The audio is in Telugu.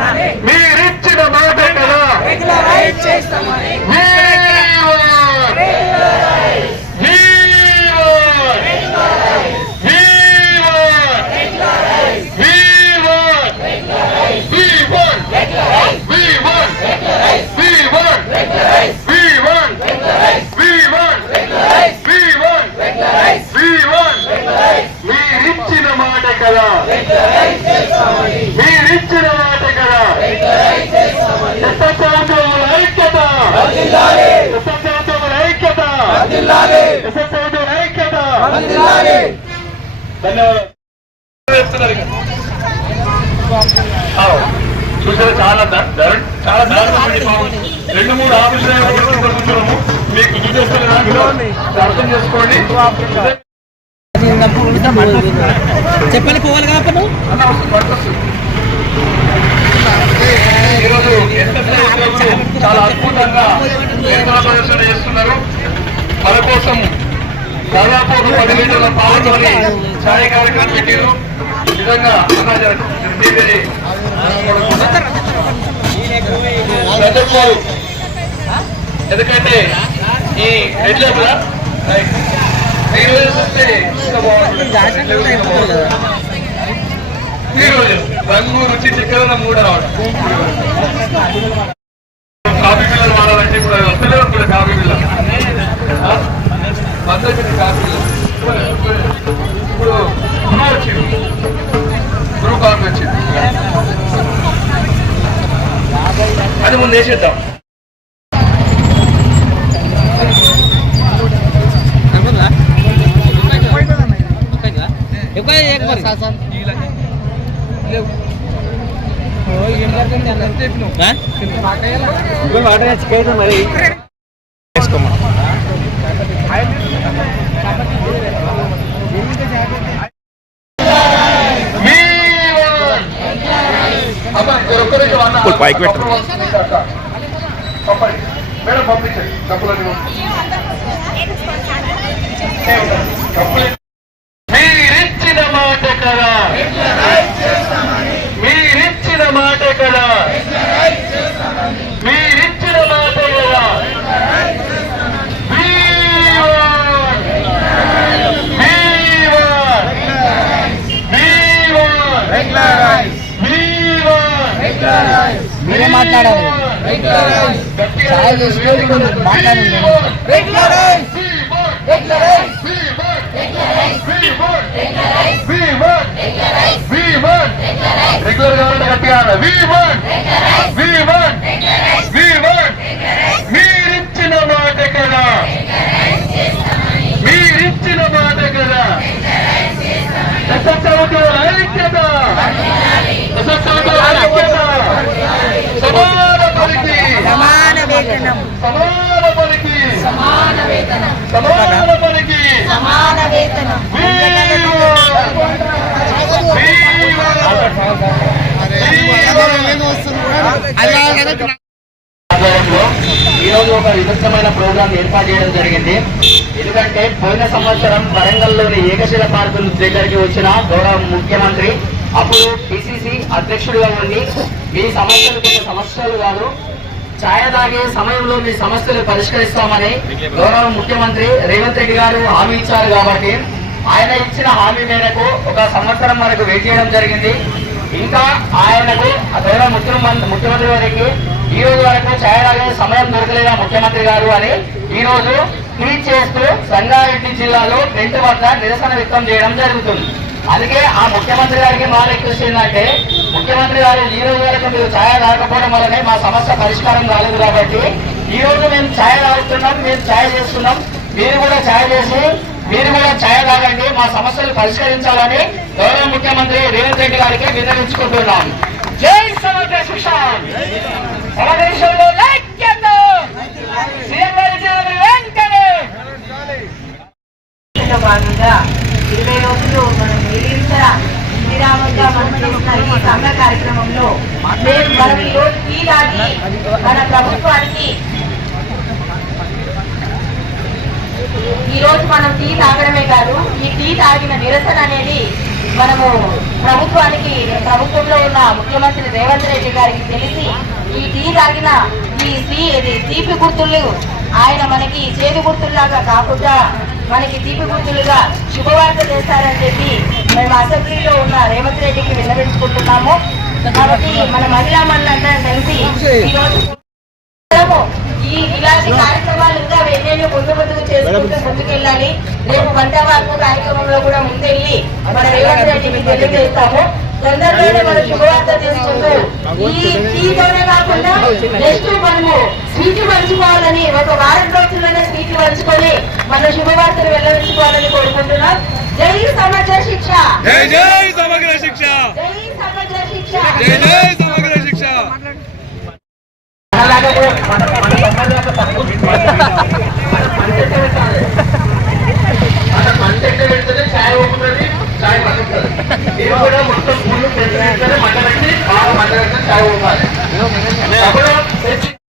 हरे చూసారా చాలా చాలా. రెండు మూడు కూర్చున్నాము. మీకు అర్థం చేసుకోండి. చెప్పని పోవాలి కాబట్టి. ఈరోజు చాలా అద్భుతంగా ప్రదర్శన చేస్తున్నారు. మన కోసం దాదాపు ఒక పది లీటర్ల పాలతోని ఛాయ కార్యక్రమం పెట్టారు. నిజంగా ఎందుకంటే ఈ రెడ్ లేబుల్ మీరు రోజు రంగు రుచి చక్కెర మూడు రావడం పద్ధతి కాఫీ ఇప్పుడు బ్రూ వచ్చింది బ్రూ వచ్చింది అది ముందు వేసేద్దాం ఎక్కువ చేయకు మరి. ఆ? పైకి పెట్టండి మేడం పంపించండి డబ్బులు మీరిచ్చిన మాట కదా మీరిచ్చిన మాట కదా మీరిచ్చిన మాట కదా మీరే మాట్లాడాలి. ఛాయ్ తీసుకొని మాట్లాడండి. రెగ్యులర్ కావాలంటే గట్టిగా we won we won we won మీరిచ్చిన మాట కదా. మీరిచ్చిన మాట కదా ఎస్ఎస్ఎల్తో ఐక్యత ఎస్ఎస్ఎల్తో ఐక్యత సమాన పనికి సమాన వేతనం సమాన పనికి సమాన వేతనం సమాన పనికి సమాన వేతనం ఆధ్వర్యంలో ఈ రోజు ఒక విశిష్టమైన ప్రోగ్రాం ఏర్పాటు చేయడం జరిగింది. ఎందుకంటే పోయిన సంవత్సరం వరంగల్లోని ఏకశిల పార్కుల దగ్గరికి వచ్చిన గౌరవ ముఖ్యమంత్రి అప్పుడు పిసిసి అధ్యక్షుడిగా ఉండి మీ సమస్యలు కొన్ని సమస్యలు కాదు ఛాయ తాగే సమయంలో మీ సమస్యలు పరిష్కరిస్తామని గౌరవ ముఖ్యమంత్రి రేవంత్ రెడ్డి గారు హామీ ఇచ్చారు కాబట్టి ఆయన ఇచ్చిన హామీ మేరకు ఒక సంవత్సరం వరకు వెయిట్ చేయడం జరిగింది. ఇంకా ఆయనకు గౌరవ ముఖ్యమంత్రి ముఖ్యమంత్రి గారికి ఈ రోజు వరకు ఛాయలాగే సమయం దొరకలేదా ముఖ్యమంత్రి గారు అని ఈ రోజు ట్వీట్ చేస్తూ సంగారెడ్డి జిల్లాలో టెంట్ వద్ద నిరసన వ్యక్తం చేయడం జరుగుతుంది. అందుకే ఆ ముఖ్యమంత్రి గారికి మా రిక్వెస్ట్ ఏంటంటే ముఖ్యమంత్రి గారు ఈ రోజు వరకు మీరు ఛాయ రాకపోవడం వల్లనే మా సమస్య పరిష్కారం కాలేదు కాబట్టి ఈ రోజు మేము ఛాయ తాగుతున్నాం మేము ఛాయ చేస్తున్నాం. మీరు కూడా ఛాయ చేసి మీరు కూడా ఛాయ తాగండి. మా సమస్యలు పరిష్కరించాలని గౌరవ ముఖ్యమంత్రి రేవంత్ రెడ్డి గారికి విన్నవించుకుంటున్నాం. జై సమగ్ర భాగంగా ఇరవై రోజులు మనం నిరీక్షణ విరామంగా మనం ఈ సంఘ కార్యక్రమంలో మేము మనం రోజు టీ తాగి మన ప్రభుత్వానికి ఈ రోజు మనం టీ తాగడమే కాదు ఈ టీ తాగిన నిరసన అనేది మనము ప్రభుత్వానికి ప్రభుత్వంలో ఉన్న ముఖ్యమంత్రి రేవంత్ రెడ్డి గారికి తెలిసి ఈ టీ తాగిన ఈ తీ ఇది తీపి గుర్తులు. ఆయన మనకి చేదు గుర్తుల్లాగా కాకుండా మనకి తీపి గుర్తులుగా శుభవార్త చేస్తారని చెప్పి మేము అసెంబ్లీలో ఉన్న రేవంత్ రెడ్డికి విన్నవించుకుంటున్నాము. కాబట్టి మన మహిళా మండలందరం కలిసి ఈ ఇలాంటి కార్యక్రమాలు ఇంకా ఎన్నెన్నో ముందు ముందుకు చేసుకుంటూ ముందుకెళ్ళాలి. రేపు వంట వార్పు కార్యక్రమంలో కూడా ముందెళ్ళి మన రేవంత్ రెడ్డికి తెలియజేస్తాము. తొందరలోనే మన శుభవార్త తీసుకుంటూ ఈ టీతోనే కాకుండా నెక్స్ట్ మనము స్వీట్లు పంచుకోవాలని ఒక వారం రోజుల్లోనే స్వీట్లు పంచుకొని మన శుభవార్తను వెళ్ళవించుకోవాలని కోరుకుంటున్నాం. జై సమగ్ర శిక్ష జై జై సమగ్ర శిక్ష జై సమగ్ర